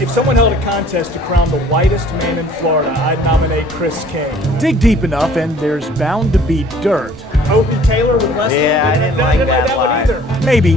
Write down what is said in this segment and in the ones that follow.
If someone held a contest to crown the whitest man in Florida, I'd nominate Chris King. Dig deep enough, and there's bound to be dirt. Opie Taylor with Leslie. Yeah, I didn't like that one line. either. Maybe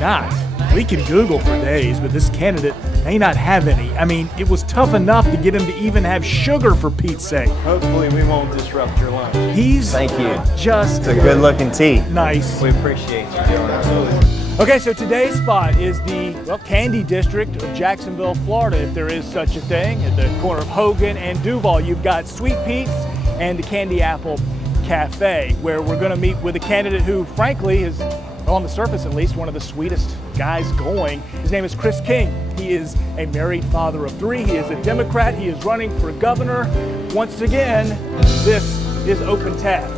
not. We can Google for days, but this candidate may not have any. I mean, it was tough enough to get him to even have sugar, for Pete's sake. Hopefully we won't disrupt your lunch. He's Thank you. just It's a good-looking tea. nice. We appreciate you doing that. Okay, so today's spot is the Candy District of Jacksonville, Florida, if there is such a thing. At the corner of Hogan and Duval, you've got Sweet Pete's and the Candy Apple Cafe, where we're going to meet with a candidate who, frankly, is, on the surface at least, one of the sweetest guys going. His name is Chris King. He is a married father of 3. He is a Democrat. He is running for governor. Once again, this is Open Tab.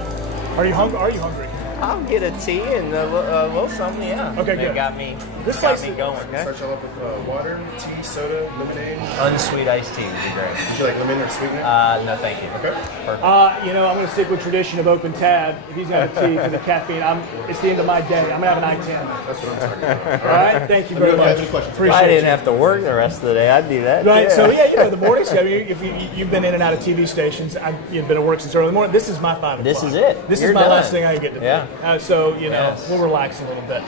Are you hungry? I'll get a tea and a little something, yeah. Okay, That good. got me going. Okay. Start y'all up with water, tea, soda, lemonade. Unsweet iced tea would be great. Would you like lemon or sweetener? No, thank you. Okay. Perfect. I'm going to stick with tradition of Open Tab. If he's got a tea for the caffeine, it's the end of my day. I'm going to have an I-10. That's what I'm talking about. All right? Thank you very Let me much. ask you a question. If Appreciate I didn't you. have to work the rest of the day, I'd do that. Right, too. so the mornings, I mean, if you've been in and out of TV stations, you've been at work since early in the morning, this is my 5 o'clock. This is it. This You're is my done. last thing I get to do. Yeah. Yes. We'll relax a little bit.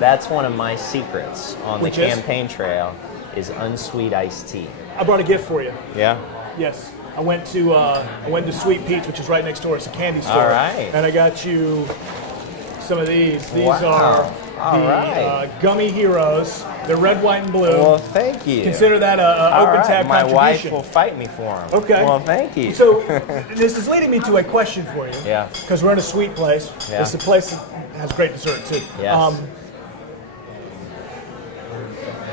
That's one of my secrets on the Which is? campaign trail is unsweet iced tea. I brought a gift for you. Yeah. Yes. I went to Sweet Pete's, which is right next door. It's a candy store. All right. And I got you some of these. These Wow. are the Gummy Heroes. They're red, white, and blue. Well, thank you. Consider that a All Open right. Tab My wife contribution. will fight me for them. Okay. Well, thank you. So this is leading me to a question for you. Yeah. Because we're in a sweet place. Yeah. It's a place that has great dessert too. Yes.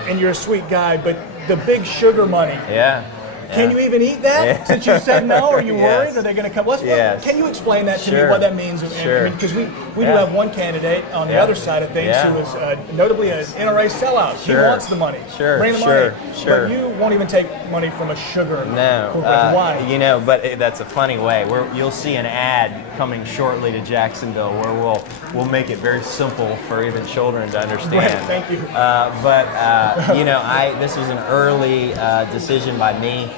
And you're a sweet guy, but the big sugar money. Yeah. Can you even eat that? Yeah. Since you said no, are you Yes. worried? Are they going to come? Yes. Can you explain that to me? Sure. What that means? Sure. Because we do Yeah. have one candidate on the Yeah. other side of things Yeah. who is notably an NRA sellout. Sure. He wants the money. Sure, Bring the sure, money. sure. But you won't even take money from a sugar No, corporation. Why? but that's a funny way. You'll see an ad coming shortly to Jacksonville where we'll make it very simple for even children to understand. Right, thank you. This was an early decision by me.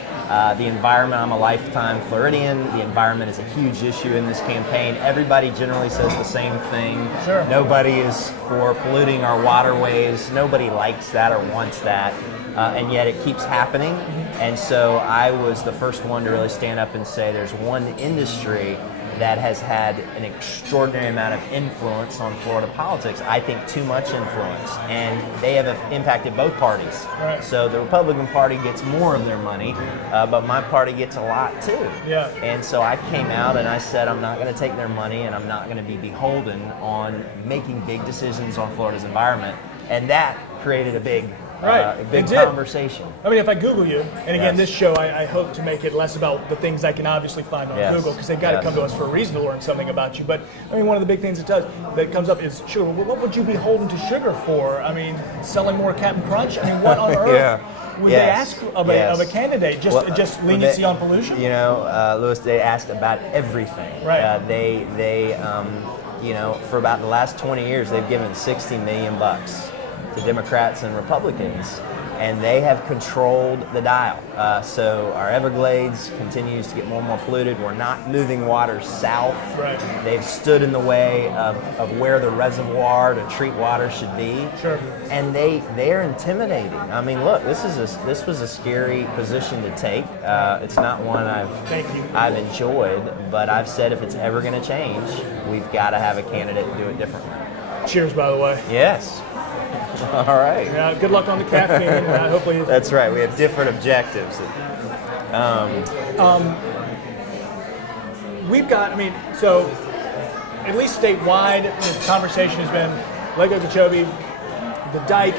The environment, I'm a lifetime Floridian. The environment is a huge issue in this campaign. Everybody generally says the same thing. Sure. Nobody is for polluting our waterways. Nobody likes that or wants that. And yet it keeps happening. And so I was the first one to really stand up and say there's one industry that has had an extraordinary amount of influence on Florida politics. I think too much influence. And they have impacted both parties. Right. So the Republican Party gets more of their money, but my party gets a lot too. Yeah. And so I came out and I said I'm not going to take their money and I'm not going to be beholden on making big decisions on Florida's environment. And that created a big It did. conversation. I mean, if I Google you, and again, Yes. this show, I hope to make it less about the things I can obviously find on Yes. Google, because they've got to Yes. come to us for a reason to learn something about you. But I mean, one of the big things that comes up is sugar. Well, what would you be holding to sugar for? I mean, selling more Captain Crunch? I mean, what on earth Yeah. would Yes. they ask of a candidate? Just leniency on pollution? Lewis, they asked about everything. Right. For about the last 20 years, they've given $60 million to Democrats and Republicans, and they have controlled the dial. So our Everglades continues to get more and more polluted. We're not moving water south. Right. They've stood in the way of where the reservoir to treat water should be. Sure. And they're intimidating. I mean, look, this was a scary position to take. It's not one Thank you. I've enjoyed, but I've said if it's ever going to change, we've got to have a candidate do it differently. Cheers, by the way. Yes. All right. Yeah, good luck on the caffeine. Hopefully, That's right. We have different objectives. we've got. I mean, so at least statewide, the conversation has been Lake Okeechobee, the dike,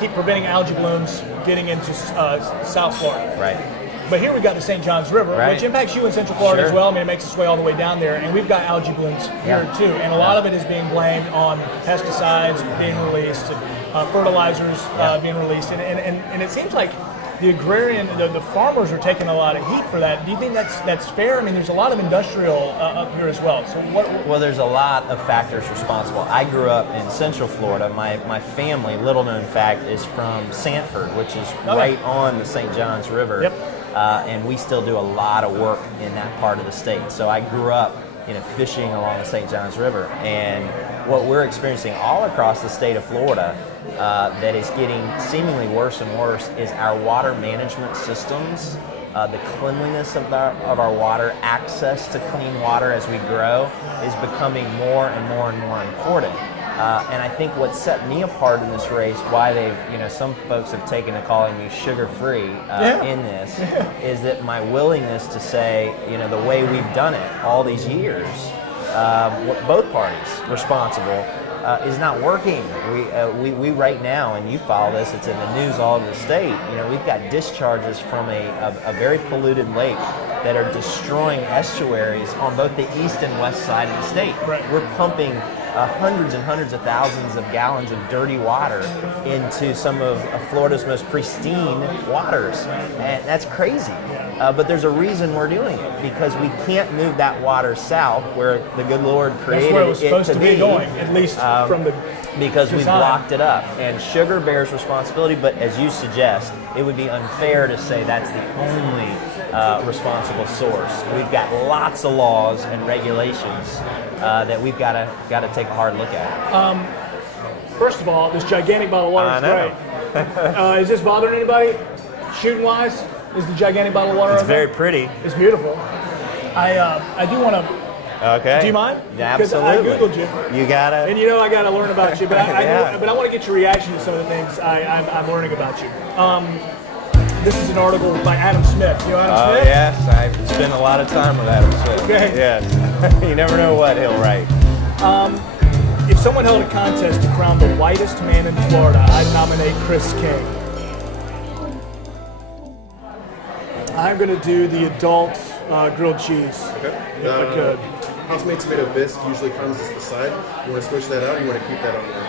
keep preventing algae blooms getting into South Florida. Right. But here we've got the St. Johns River, Right. which impacts you in Central Florida Sure. as well. I mean, it makes its way all the way down there, and we've got algae blooms here Yeah. too. And a lot of it is being blamed on pesticides being released, and fertilizers being released, and it seems like the agrarian, the farmers are taking a lot of heat for that. Do you think that's fair? I mean, there's a lot of industrial up here as well. So what? Well, there's a lot of factors responsible. I grew up in Central Florida. My family, little known fact, is from Sanford, which is right on the St. Johns River. Yep. And we still do a lot of work in that part of the state. So I grew up, fishing along the St. Johns River. And what we're experiencing all across the state of Florida that is getting seemingly worse and worse is our water management systems, the cleanliness of our water, access to clean water as we grow is becoming more and more and more important. And I think what set me apart in this race, why some folks have taken to calling me sugar-free in this, is that my willingness to say, the way we've done it all these years, both parties responsible, is not working. We right now, and you follow this, it's in the news all over the state, we've got discharges from a very polluted lake that are destroying estuaries on both the east and west side of the state. Right. We're pumping hundreds and hundreds of thousands of gallons of dirty water into some of Florida's most pristine waters. And that's crazy. But there's a reason we're doing it, because we can't move that water south where the good Lord created That's where it was supposed to to be going, at least from the because we've design. blocked it up. And sugar bears responsibility, but as you suggest, it would be unfair to say that's the only responsible source. We've got lots of laws and regulations that we've got to take a hard look at. First of all, this gigantic bottle of water is great. Is this bothering anybody? Shooting wise, is the gigantic bottle of water? It's okay? very pretty. It's beautiful. I do want to. Okay. Do you mind? Yeah, 'Cause absolutely. I googled you. You gotta. And I got to learn about you, but Yeah. but I want to get your reaction to some of the things I'm learning about you. This is an article by Adam Smith. You know Adam Smith? Yes, I've spent a lot of time with Adam Smith. Okay. Yes. You never know what he'll write. If someone held a contest to crown the whitest man in Florida, I'd nominate Chris King. I'm going to do the adult grilled cheese, Okay. if I could. House-made tomato bisque usually comes as the side. You want to switch that out, or you want to keep that on there?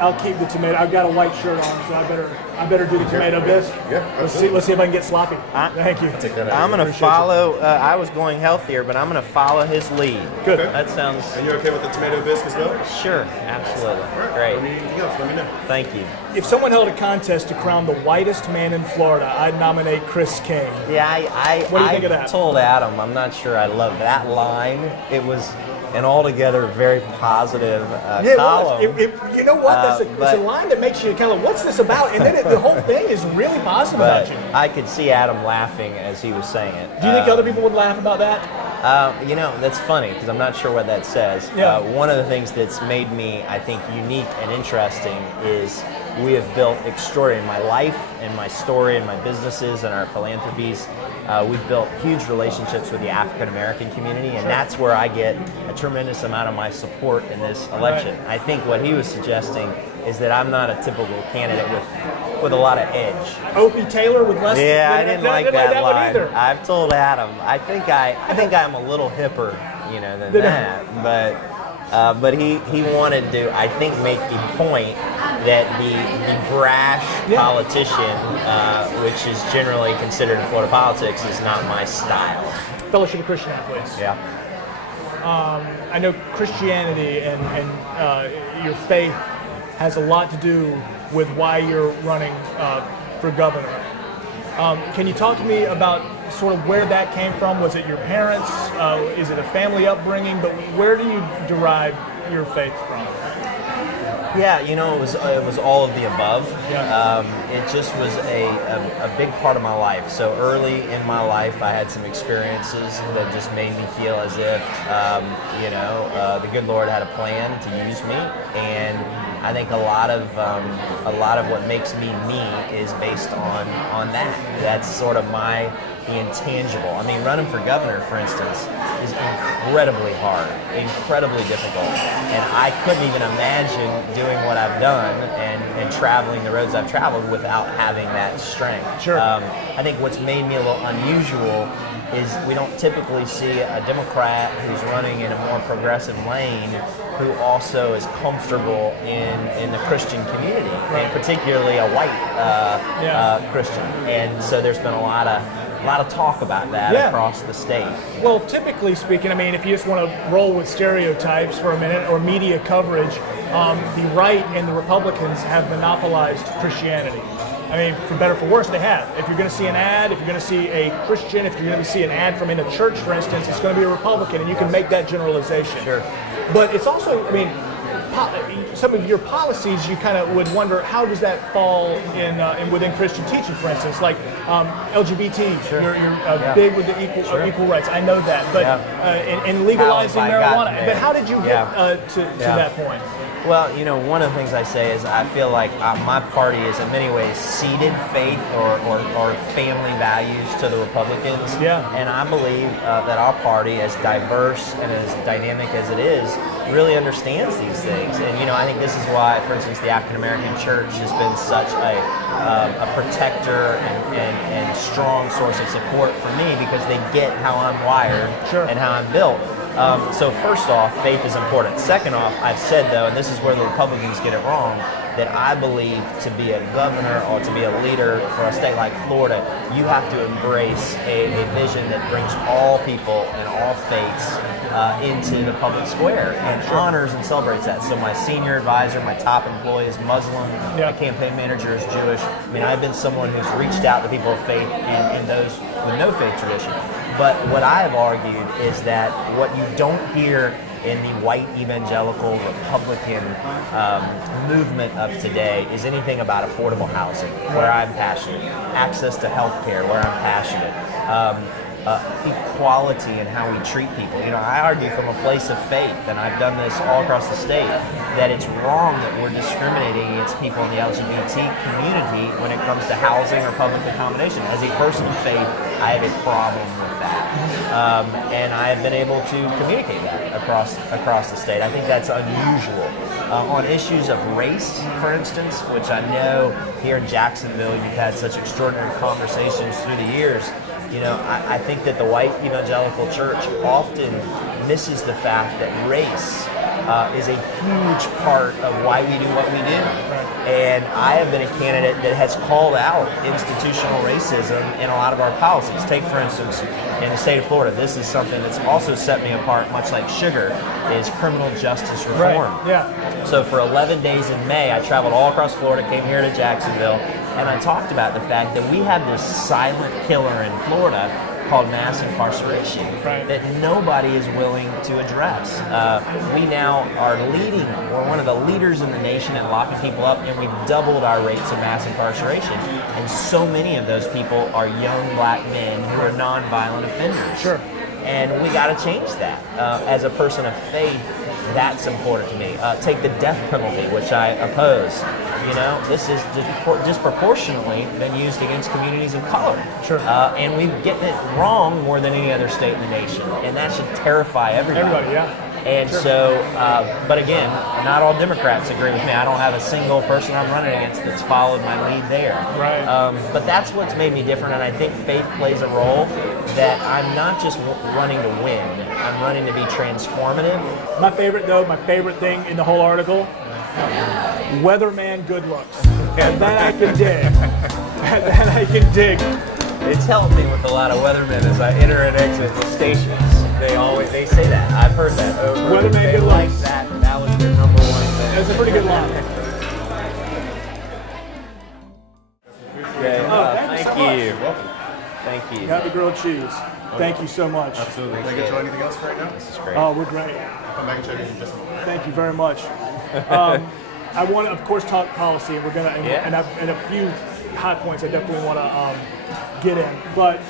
I'll keep the tomato. I've got a white shirt on, so I better do the tomato bisque. Yeah, Let's see if I can get sloppy. Thank you. Take that out. I'm going to Appreciate follow. I was going healthier, but I'm going to follow his lead. Good. Okay. That sounds And you're okay with the tomato bisque as well? sure. Absolutely. All right. Great. Anything else? Let me know. Thank you. If someone held a contest to crown the whitest man in Florida, I'd nominate Chris King. Yeah, What do you think of that? told Adam, I'm not sure I love that line. It was an altogether very positive Yeah, column. you know what? It's but- a line that makes you kind of, what's this about? And then the whole thing is really positive but about you. I could see Adam laughing as he was saying it. Do you think other people would laugh about that? That's funny because I'm not sure what that says. Yeah. One of the things that's made me, I think, unique and interesting is we have built extraordinary, my life and my story and my businesses and our philanthropies. We've built huge relationships with the African American community, and that's where I get a tremendous amount of my support in this election. Right. I think what he was suggesting is that I'm not a typical candidate with a lot of edge. Opie Taylor with less. Yeah, I didn't like that one line. either. I've told Adam. I think I'm a little hipper, than that. But he wanted to, I think, make the point that the brash politician, which is generally considered in Florida politics, is not my style. Fellowship of Christian Athletes. Yeah. I know Christianity and your faith has a lot to do with why you're running for governor. Can you talk to me about sort of where that came from? Was it your parents? Is it a family upbringing? But where do you derive your faith from? Yeah, it was all of the above. Yeah. It just was a big part of my life. So early in my life, I had some experiences that just made me feel as if, the good Lord had a plan to use me, and I think a lot of what makes me me is based on that. That's sort of my the intangible. I mean, running for governor, for instance, is incredibly hard, incredibly difficult. And I couldn't even imagine doing what I've done and traveling the roads I've traveled without having that strength. Sure. I think what's made me a little unusual is we don't typically see a Democrat who's running in a more progressive lane who also is comfortable in the Christian community, and particularly a white Christian. And so there's been a lot of talk about that across the state. Well, typically speaking, I mean, if you just want to roll with stereotypes for a minute or media coverage, the right and the Republicans have monopolized Christianity. I mean, for better or for worse, they have. If you're going to see an ad, if you're going to see a Christian, if you're going to see an ad from in a church, for instance, it's going to be a Republican, and you can make that generalization. Sure. But it's also, I mean, some of your policies, you kind of would wonder, how does that fall in within Christian teaching, for instance, like LGBT, Sure. you're big with the equal rights. I know that, but and legalizing marijuana. But how did you get to that point? Well, you know, one of the things I say is I feel like my party is in many ways ceded faith or family values to the Republicans. Yeah. And I believe that our party, as diverse and as dynamic as it is, really understands these things. And, you know, I think this is why, for instance, the African American church has been such a protector and strong source of support for me, because they get how I'm wired and how I'm built. So first off, faith is important. Second off, I've said, though, and this is where the Republicans get it wrong, that I believe to be a governor or to be a leader for a state like Florida, you have to embrace a vision that brings all people and all faiths into the public square and honors and celebrates that. So my senior advisor, my top employee is Muslim, my campaign manager is Jewish. I mean, I've been someone who's reached out to people of faith and those with no faith tradition. But what I have argued is that what you don't hear in the white evangelical Republican movement of today is anything about affordable housing, where I'm passionate, access to health care, where I'm passionate, equality in how we treat people. You know, I argue from a place of faith, and I've done this all across the state, that it's wrong that we're discriminating against people in the LGBT community when it comes to housing or public accommodation. As a person of faith, I have a problem with that. And I have been able to communicate that across the state. I think that's unusual. On issues of race, for instance, which I know here in Jacksonville you've had such extraordinary conversations through the years, you know, I think that the white evangelical church often misses the fact that race is a huge part of why we do what we do. And I have been a candidate that has called out institutional racism in a lot of our policies. Take, for instance, in the state of Florida, this is something that's also set me apart, much like sugar, is criminal justice reform. So for 11 days in May, I traveled all across Florida, came here to Jacksonville, and I talked about the fact that we have this silent killer in Florida called mass incarceration that nobody is willing to address. We now are we're one of the leaders in the nation in locking people up, and we've doubled our rates of mass incarceration. And so many of those people are young black men who are nonviolent offenders. And we got to change that. As a person of faith, that's important to me. Take the death penalty, which I oppose. You know, this is disproportionately been used against communities of color. And we get it wrong more than any other state in the nation. And that should terrify everybody. And so, but again, not all Democrats agree with me. I don't have a single person I'm running against that's followed my lead there. But that's what's made me different, and I think faith plays a role, that I'm not just running to win, I'm running to be transformative. My favorite thing in the whole article, weatherman good looks. And that I can dig. That I can dig. It's helped me with a lot of weathermen as I enter and exit the stations. They say that. I've heard that over. Weatherman good like looks. that was their number one thing. That's a pretty good line. Okay. Thank you. Welcome. Thank you. Got the grilled cheese. Thank you so much. Absolutely. Can I get you anything else right now? This is great. Oh, we're great. I'll come back and check in just a moment. Thank you very much. I want to, of course, talk policy, and we're gonna, and a few high points I definitely want to get in. But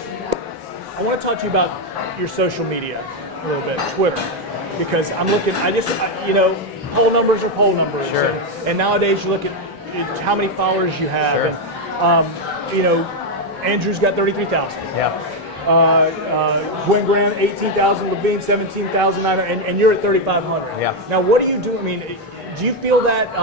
I want to talk to you about your social media a little bit, Twitter, because I'm looking. You know, poll numbers are poll numbers. And nowadays, you look at how many followers you have. And, you know, Andrew's got 33,000. Gwen Graham 18,000, Levine 17,900, and you're at 3,500. Yeah. Now, what do you do? I mean, do you feel that?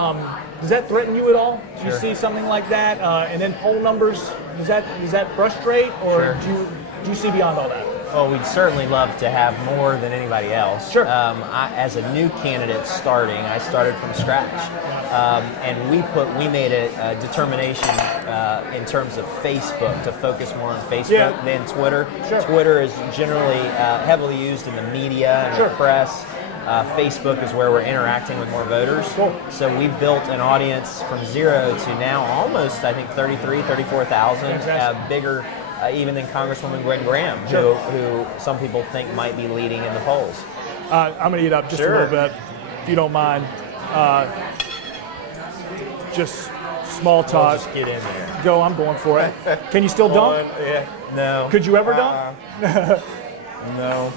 Does that threaten you at all? Do you Sure. see something like that, and then poll numbers? Does that frustrate, or Sure. do you see beyond all that? Well, we'd certainly love to have more than anybody else. Sure. As a new candidate starting, I started from scratch, and we made a determination in terms of Facebook to focus more on Facebook than Twitter. Sure. Twitter is generally heavily used in the media and the press. Facebook is where we're interacting with more voters. Cool. So we built an audience from 0 to now almost, I think, 34,000, bigger even than Congresswoman Gwen Graham, who some people think might be leading in the polls. I'm going to eat up just a little bit, if you don't mind. Just small talk. Just get in there. Go, I'm going for it. Can you still dunk? Yeah. No. Could you ever dunk? No.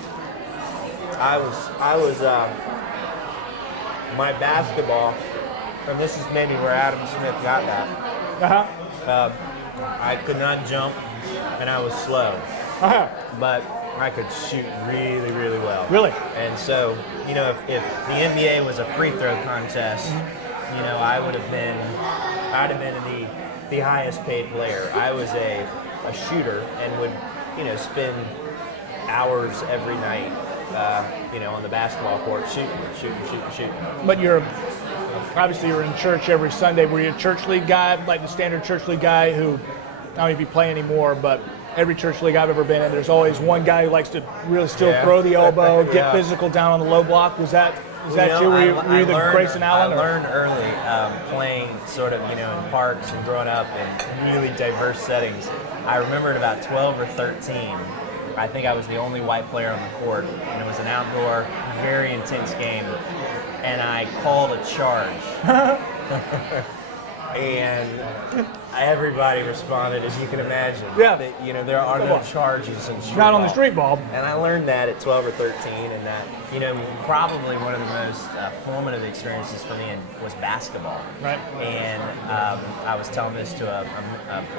I was my basketball, and this is maybe where Adam Smith got that. Uh-huh. I could not jump, and I was slow, Uh-huh. but I could shoot really, really well. Really? And so, if the NBA was a free throw contest, I'd have been the highest paid player. I was a shooter and would, spend hours every night, on the basketball court shooting. But obviously you're in church every Sunday. Were you a church league guy, like the standard church league guy who, I don't know if you play anymore, but every church league I've ever been in, there's always one guy who likes to really still throw the elbow, get physical down on the low block. Was that you? Were you the Grayson Allen? I learned early playing sort of, in parks and growing up in really diverse settings. I remember at about 12 or 13, I think I was the only white player on the court, and it was an outdoor, very intense game, and I called a charge. And everybody responded, as you can imagine. Yeah. That, there are no charges in street Not on ball. the street ball. And I learned that at 12 or 13, and that, probably one of the most formative experiences for me was basketball. Right. And I was telling this to a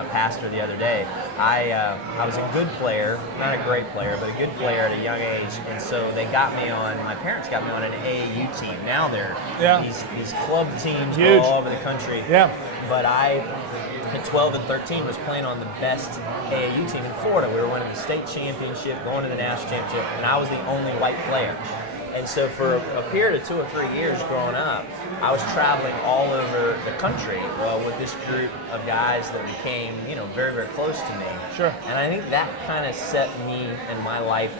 pastor the other day. I was a good player, not a great player, but a good player at a young age, and so my parents got me on an AAU team. Now they're these club teams go all over the country. Yeah. But I, at 12 and 13, was playing on the best AAU team in Florida. We were winning the state championship, going to the national championship, and I was the only white player. And so for a period of 2 or 3 years growing up, I was traveling all over the country with this group of guys that became, very, very close to me. Sure. And I think that kind of set me and my life,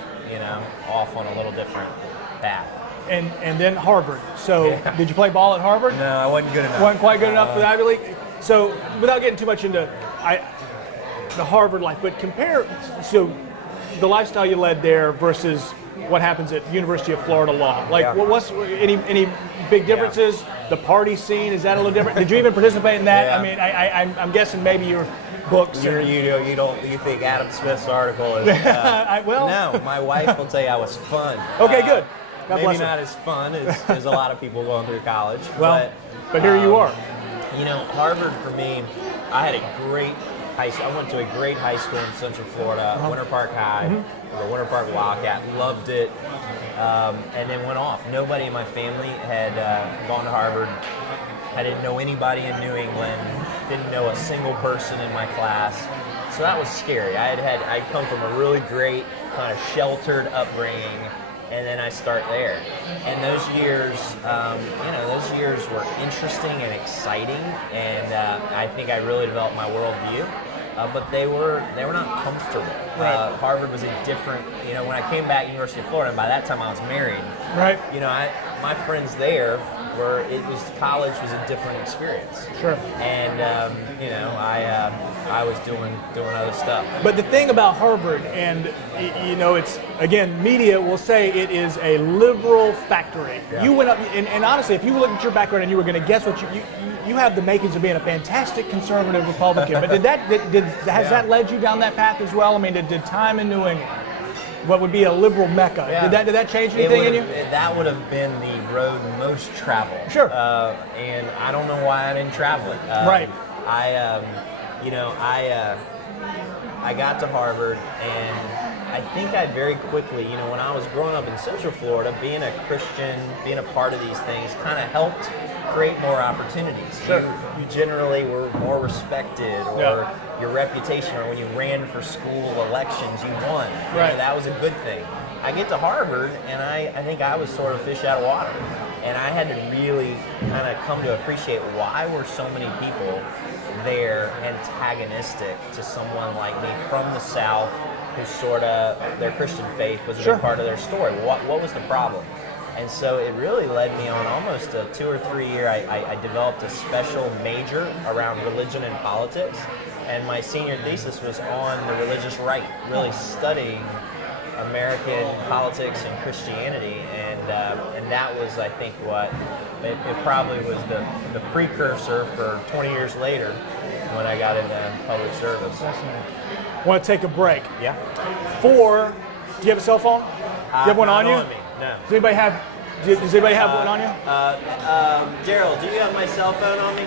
off on a little different path. And then Harvard. So did you play ball at Harvard? No, I wasn't good enough. Wasn't quite good enough for the Ivy League. So without getting too much into the Harvard life, but compare the lifestyle you led there versus what happens at University of Florida Law. Like, what's any big differences? Yeah. The party scene, is that a little different? Did you even participate in that? Yeah. I mean, I'm guessing maybe your books. You think Adam Smith's article is? No, my wife will tell you I was fun. Okay, good. God maybe bless not her. as fun as a lot of people going through college. Well, but here you are. Harvard for me, I had a great high school. I went to a great high school in Central Florida, Winter Park High, the Winter Park Wildcat. Loved it, and then went off. Nobody in my family had gone to Harvard. I didn't know anybody in New England. Didn't know a single person in my class. So that was scary. I'd come from a really great kind of sheltered upbringing. And then I start there, and those years were interesting and exciting, and I think I really developed my worldview. But they were not comfortable. Right. Harvard was a different. When I came back to University of Florida, and by that time I was married. Right. My friends there college was a different experience. Sure. And I was doing other stuff. But the thing about Harvard, and it's again, media will say it is a liberal factory. Yeah. You went up, and honestly, if you look at your background and you were going to guess what you have the makings of being a fantastic conservative Republican. But has that led you down that path as well? I mean, did time in New England, what would be a liberal mecca, did that change anything in you? That would have been the road most traveled. Sure. And I don't know why I didn't travel it. Right. I got to Harvard, and I think I very quickly, when I was growing up in Central Florida, being a Christian, being a part of these things kind of helped create more opportunities. Sure. You generally were more respected, or your reputation, or when you ran for school elections, you won. Right. That was a good thing. I get to Harvard, and I think I was sort of fish out of water. And I had to really kind of come to appreciate why were so many people there antagonistic to someone like me from the South, who sort of, their Christian faith was a big part of their story. What was the problem? And so it really led me on almost a 2 or 3 year, I developed a special major around religion and politics. And my senior thesis was on the religious right, really studying American politics and Christianity, and that was, I think, what it probably was the precursor for 20 years later when I got into public service. I want to take a break. Yeah. 4, do you have a cell phone? Do you have one on you? Me. No. Does anybody have one on you? Gerald, do you have my cell phone on me?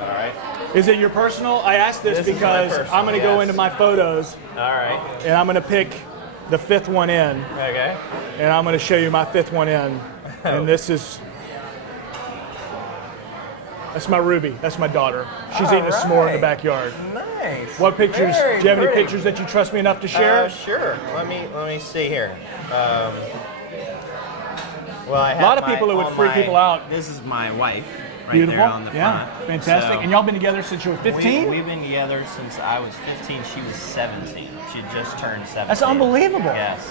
All right. Is it your personal? I asked this because I'm going to go into my photos. All right. And I'm going to pick the 5th one in. Okay. And I'm going to show you my 5th one in. And that's my Ruby. That's my daughter. She's eating a s'more in the backyard. Nice. What pictures? Very Do you have any pretty. pictures that you trust me enough to share? Sure. Let me see here. Well, I have a lot of people that would freak people out. This is my wife. Right Beautiful. there on the yeah. front. Fantastic. So and y'all been together since you were 15? We've been together since I was 15. She was 17. She had just turned 17. That's unbelievable. Yes.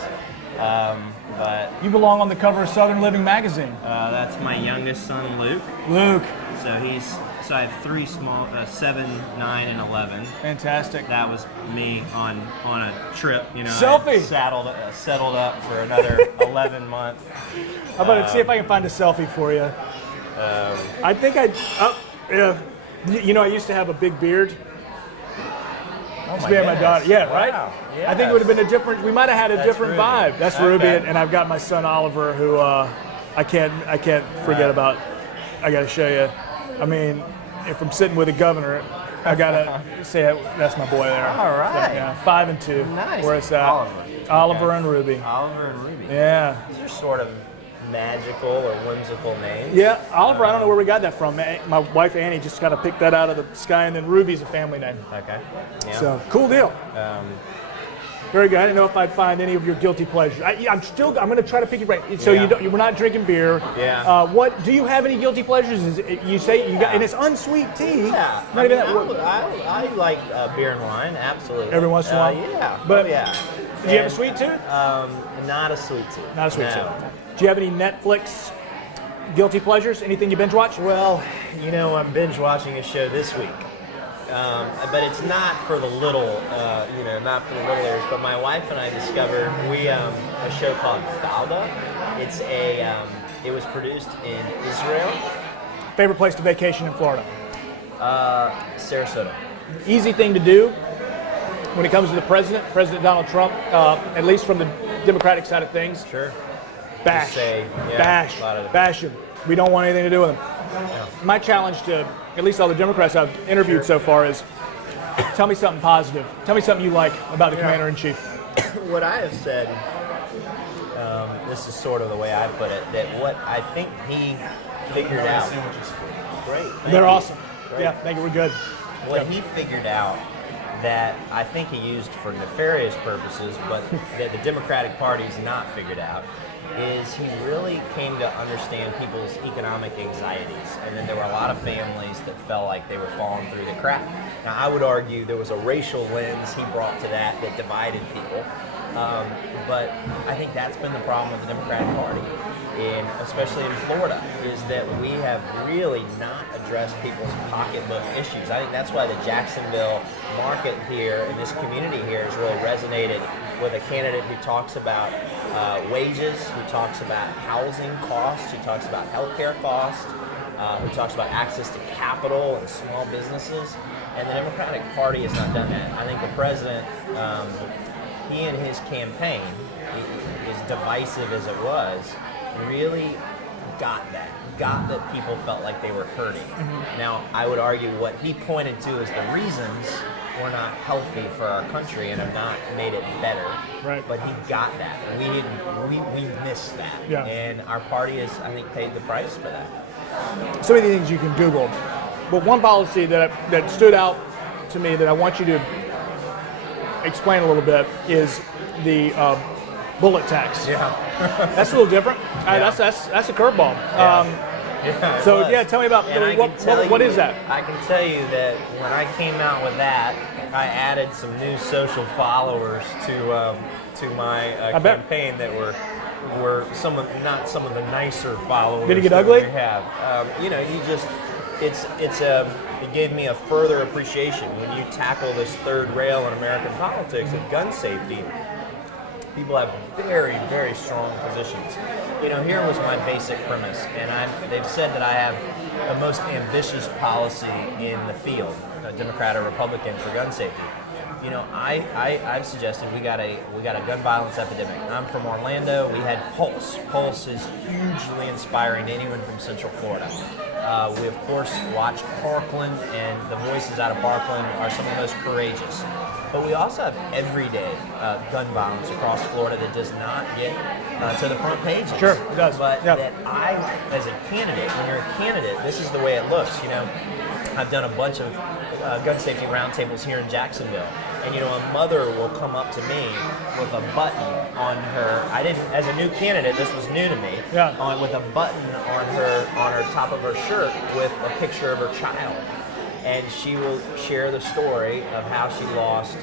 But You belong on the cover of Southern Living magazine. that's my youngest son, Luke. Luke. So I have 3 small, 7, 9, and 11. Fantastic. That was me on a trip. Selfie. I settled up for another 11 months. How about see if I can find a selfie for you? I think I used to have a big beard. It's me and my daughter. Yeah, Wow. right? Yes. I think it would have been a different, we might have had a different Ruby. vibe. That's Okay. Ruby, and I've got my son Oliver, who I can't forget about. I got to show you. I mean, if I'm sitting with a governor, I got to say that's my boy there. All right. So, yeah, 5 and 2. Nice. Where it's at. Oliver and Ruby. Oliver and Ruby. Yeah. These are sort of magical or whimsical names. Yeah, Oliver, I don't know where we got that from. My wife Annie just kind of picked that out of the sky, and then Ruby's a family name. Okay. Yeah. So, cool deal. Very good. I didn't know if I'd find any of your guilty pleasures. I'm going to try to pick your brain. So Yeah. you were not drinking beer. Yeah. What do you have any guilty pleasures? You say you got, and it's unsweet tea. Yeah. Not even that. I like beer and wine, absolutely. Every once in a while? Yeah. But yeah. Do you have a sweet tooth? Not a sweet tooth. Not a sweet No. tooth. Do you have any Netflix guilty pleasures? Anything you binge watch? Well, I'm binge watching a show this week. But it's not for the little, not for the little ears. But my wife and I discovered a show called Fauda. It was produced in Israel. Favorite place to vacation in Florida? Sarasota. Easy thing to do when it comes to the President Donald Trump, at least from the Democratic side of things. Sure. Bash. Say, yeah, Bash. a lot of- Bash him. We don't want anything to do with him. My challenge to at least all the Democrats I've interviewed so far is tell me something positive. Tell me something you like about the Commander-in-Chief. What I have said, this is sort of the way I put it, that what I think he figured out. Great. thank They're you. awesome. Great. Yeah, thank you. We're good. What he figured out that I think he used for nefarious purposes, but that the Democratic Party's not figured out, is he really came to understand people's economic anxieties. And then there were a lot of families that felt like they were falling through the crack. Now, I would argue there was a racial lens he brought to that divided people. But I think that's been the problem with the Democratic Party, especially in Florida, is that we have really not addressed people's pocketbook issues. I think that's why the Jacksonville market here and this community here has really resonated with a candidate who talks about wages, who talks about housing costs, who talks about healthcare costs, who talks about access to capital and small businesses. And the Democratic Party has not done that. I think the president, he and his campaign, as divisive as it was, really got that people felt like they were hurting. Now, I would argue what he pointed to as the reasons were not healthy for our country and have not made it better. Right. But he got that. We missed that. Yeah. And our party has, I think, paid the price for that. So many things you can Google, but one policy that stood out to me that I want you to explain a little bit is the bullet tax. Yeah. That's a little different. Yeah. That's a curveball. Yeah, it So was. yeah, tell me about And I can tell what you- is that? I can tell you that when I came out with that, I added some new social followers to my I bet. campaign that were not some of the nicer followers. Did it get that ugly? We have. It gave me a further appreciation when you tackle this third rail in American politics of gun safety. People have very, very strong positions. Here was my basic premise, and they've said that I have the most ambitious policy in the field, a Democrat or Republican, for gun safety. I've suggested we got a gun violence epidemic. I'm from Orlando. We had Pulse. Pulse is hugely inspiring to anyone from Central Florida. We of course watch Parkland, and the voices out of Parkland are some of the most courageous. But we also have everyday gun violence across Florida that does not get to the front pages. Sure, it does. But Yep. that I, as a candidate, when you're a candidate, this is the way it looks. I've done a bunch of gun safety roundtables here in Jacksonville, and a mother will come up to me with a button on her. As a new candidate, this was new to me. Yeah. With a button on her top of her shirt with a picture of her child. And she will share the story of how she lost.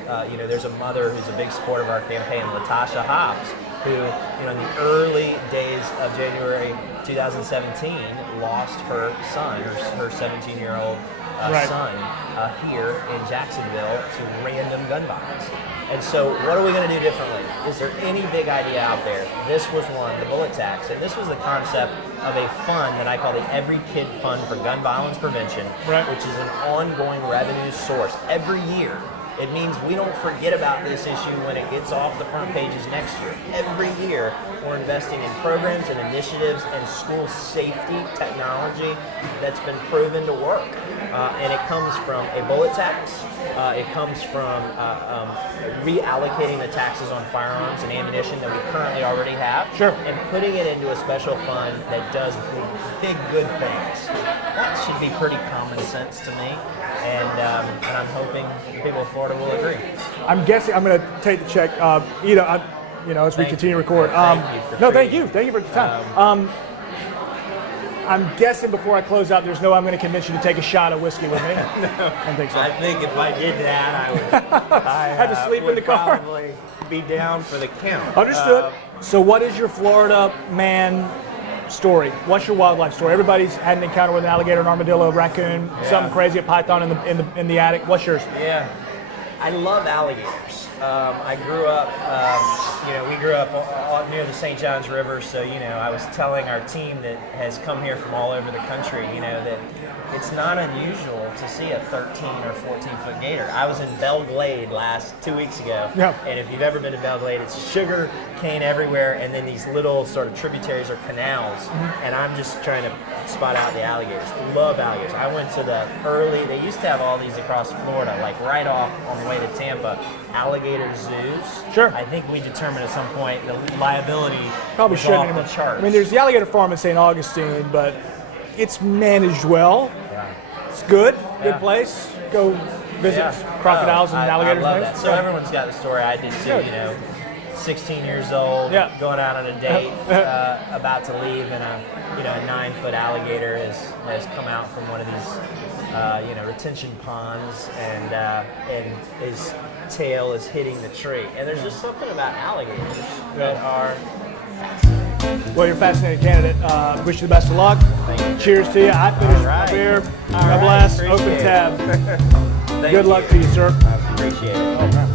There's a mother who's a big supporter of our campaign, Latasha Hobbs, who, in the early days of January 2017, lost her son, her 17-year-old Right. son, here in Jacksonville to random gun violence. And so, what are we going to do differently? Is there any big idea out there? This was one, the bullet tax, and this was the concept of a fund that I call the Every Kid Fund for Gun Violence Prevention, Right. which is an ongoing revenue source every year. It means we don't forget about this issue when it gets off the front pages next year. Every year, we're investing in programs and initiatives and school safety technology that's been proven to work. And it comes from a bullet tax. It comes from reallocating the taxes on firearms and ammunition that we currently already have. Sure. And putting it into a special fund that does big, good things. That should be pretty common sense to me. And I'm hoping people of Florida will agree. I'm guessing I'm going to take the check. As we Thank continue to you. record. Thank you for Thank you. treating Thank you for your time. I'm guessing before I close out, there's no I'm going to convince you to take a shot of whiskey with me. No. I don't think so. I think if I did that, I would Had to sleep in would the car. probably be down for the count. Understood. So what is your Florida man story? What's your wildlife story? Everybody's had an encounter with an alligator, an armadillo, a raccoon, something crazy, a python in the attic. What's yours? Yeah, I love alligators. I grew up, we grew up near the St. Johns River, so, I was telling our team that has come here from all over the country, that it's not unusual to see a 13 or 14-foot gator. I was in Belle Glade 2 weeks ago, and if you've ever been to Belle Glade, it's sugar cane everywhere, and then these little sort of tributaries or canals, and I'm just trying to spot out the alligators. Love alligators. I went to they used to have all these across Florida, like right off on the way to Tampa, alligator zoos. Sure. I think we determined at some point the liability Probably was shouldn't off anymore. the charts. I mean, there's the alligator farm in St. Augustine, but it's managed well. Yeah. It's good. Good Yeah. place. Go visit Yeah. crocodiles Oh, and alligators. I love and that. things. So everyone's got the story. I did too. Yeah. 16 years old, Yeah. going out on a date, about to leave, and a 9-foot alligator has come out from one of these retention ponds, and his tail is hitting the tree. And there's just something about alligators that are fascinating. Well, you're a fascinating candidate. Wish you the best of luck. Thank you. Cheers to you. I finished All right. my beer. All God right. bless. Appreciate Open it. tab. Thank Good luck to you, sir. I appreciate it. Oh, man.